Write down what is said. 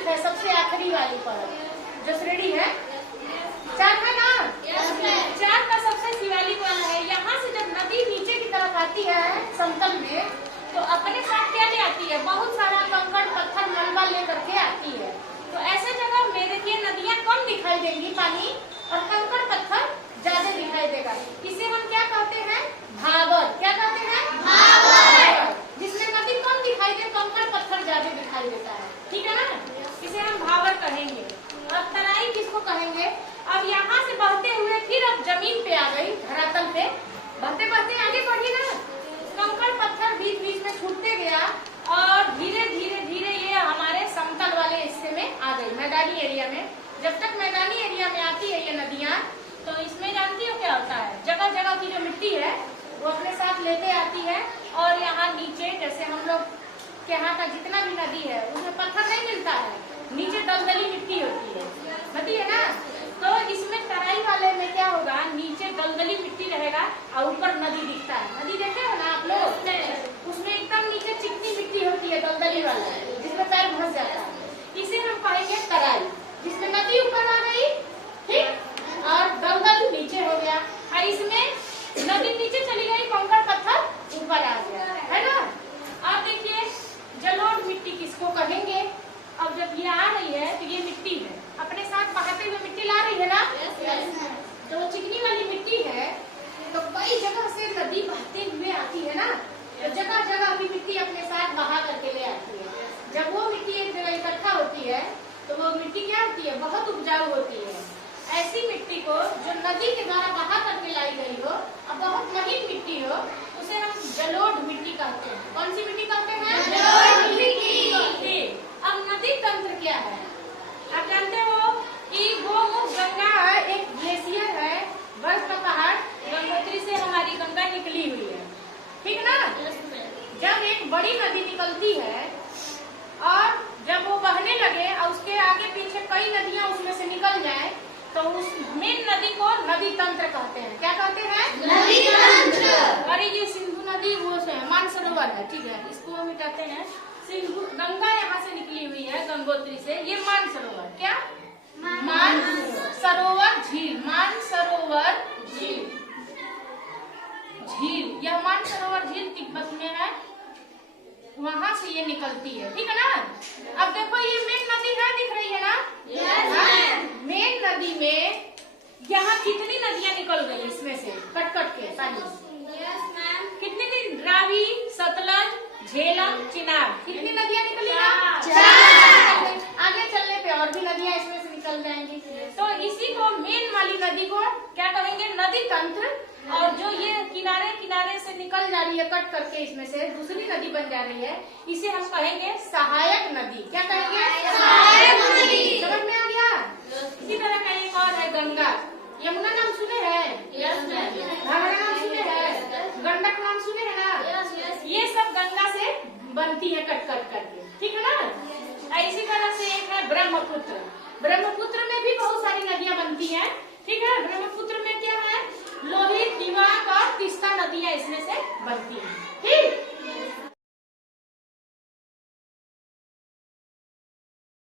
Chart है सबसे आखिरी वाली परत, जो श्रेणी है चार्ट है ना। चार्ट का सबसे शिवालिक वाला है। यहाँ से जब नदी नीचे की तरफ आती है समतल में, तो अपने साथ क्या ले आती है, बहुत सारा कंकड़ पत्थर मलबा लेकर के आती है। तो ऐसे जगह में देखिए नदियाँ कम दिखाई देंगी पानी, और कंकड़ पत्थर ज्यादा दिखाई देगा। इसे हम क्या कहते हैं, भावर। क्या कहते हैं, भावर। जिसमें नदी कम दिखाई दे, कंकड़ पत्थर ज्यादा दिखाई देता है, ठीक है ना, इसे हम भावर कहेंगे। अब तराई किसको कहेंगे। अब यहाँ से बहते हुए फिर अब जमीन पे आ गई, धरातल पे बहते बहते आगे बढ़ी ना, कंकड़ पत्थर बीच बीच में छूटते गया और धीरे धीरे धीरे ये हमारे समतल वाले हिस्से में आ गई, मैदानी एरिया में। जब तक मैदानी एरिया में आती है ये नदियाँ, तो इसमें जानती हो क्या होता है, जगह जगह की जो मिट्टी है वो अपने साथ लेते आती है। और यहाँ नीचे जैसे हम लोग के यहाँ का जितना भी नदी है उसमें पत्थर नहीं मिलता है, नीचे दलदली मिट्टी होती है, नदी है ना। तो इसमें तराई वाले में क्या होगा, नीचे दलदली मिट्टी रहेगा और ऊपर नदी दिखता है। नदी देखे हो ना आप लोग, उसमें एकदम नीचे चिकनी मिट्टी होती है, दलदली वाला, जिसमें पैर फंस जाता है। इसे हम कहेंगे तराई, जिसमें नदी ऊपर आ गई, ठीक, और दलदल नीचे हो गया। और इसमें नदी नीचे चली गई, कंकड़ पत्थर ऊपर आ गया, है ना। अब देखिए जलोढ़ मिट्टी किसको कहेंगे। अब जब ये आ रही है तो ये मिट्टी है, अपने साथ बहाते हुए मिट्टी ला रही है ना। तो चिकनी वाली मिट्टी है, तो कई जगह से नदी बहते हुए आती है ना, तो जगह जगह भी मिट्टी अपने साथ बहा करके ले आती है। जब वो मिट्टी एक जगह इकट्ठा होती है तो वो मिट्टी क्या होती है, बहुत उपजाऊ होती है। ऐसी मिट्टी को जो नदी के द्वारा बहा करके लाई गई हो और बहुत महीन मिट्टी हो, उसे हम जलोढ़ मिट्टी कहते हैं। कौन सी मिट्टी कहते हैं, जलोढ़ मिट्टी। अब नदी तंत्र क्या है, आप जानते हो कि गोमुख गंगा एक ग्लेशियर है, बर्फ का पहाड़, गंगोत्री से हमारी गंगा निकली हुई है, ठीक ना। जब एक बड़ी नदी निकलती है और जब वो बहने लगे और उसके आगे पीछे कई नदियां उसमें से निकल जाए, तो उस मेन नदी को नदी तंत्र कहते हैं। क्या कहते हैं, नदी तंत्र। अरे ये सिंधु नदी वो मानसरोवर है, ठीक है, इसको हम कहते हैं सिंधु। गंगा यहाँ से निकली हुई है गंगोत्री से, ये मानसरोवर, क्या मानसरोवर झील, मानसरोवर झील, झील, यह मानसरोवर झील तिब्बत में है, वहां से ये निकलती है, ठीक है ना। अब देखो ये मेन नदी है, दिख रही है ना। मेन नदी में यहाँ कितनी नदियाँ निकल गई इसमें से, कट कट के पानी। कितनी, रावी, सतलज, झेलम, चिनाब, कितनी नदियाँ निकली ना, 4। आगे चलने पे और भी नदियाँ इसमें से निकल जाएंगी। तो इसी को मेन वाली नदी को क्या कहेंगे, नदी तंत्र। और जो ये किनारे किनारे से निकल जा रही है कट करके, इसमें से दूसरी नदी बन जा रही है, इसे हम कहेंगे सहायक नदी। क्या कहेंगे, सहायक नदी। समझ में आ गया। इसी तरह का एक और है गंगा। यमुना नाम सुने हैं, घाघरा नाम सुने हैं, गंडक नाम सुने हैं ना। ये सब गंगा से बनती है कट कट करके, ठीक है ना। इसी तरह से एक है ब्रह्मपुत्र। ब्रह्मपुत्र में भी बहुत सारी नदियाँ बनती हैं, ठीक है। ब्रह्मपुत्र में क्या है, लोहित, दिवाक और तीस्ता नदियाँ इसमें से बनती हैं।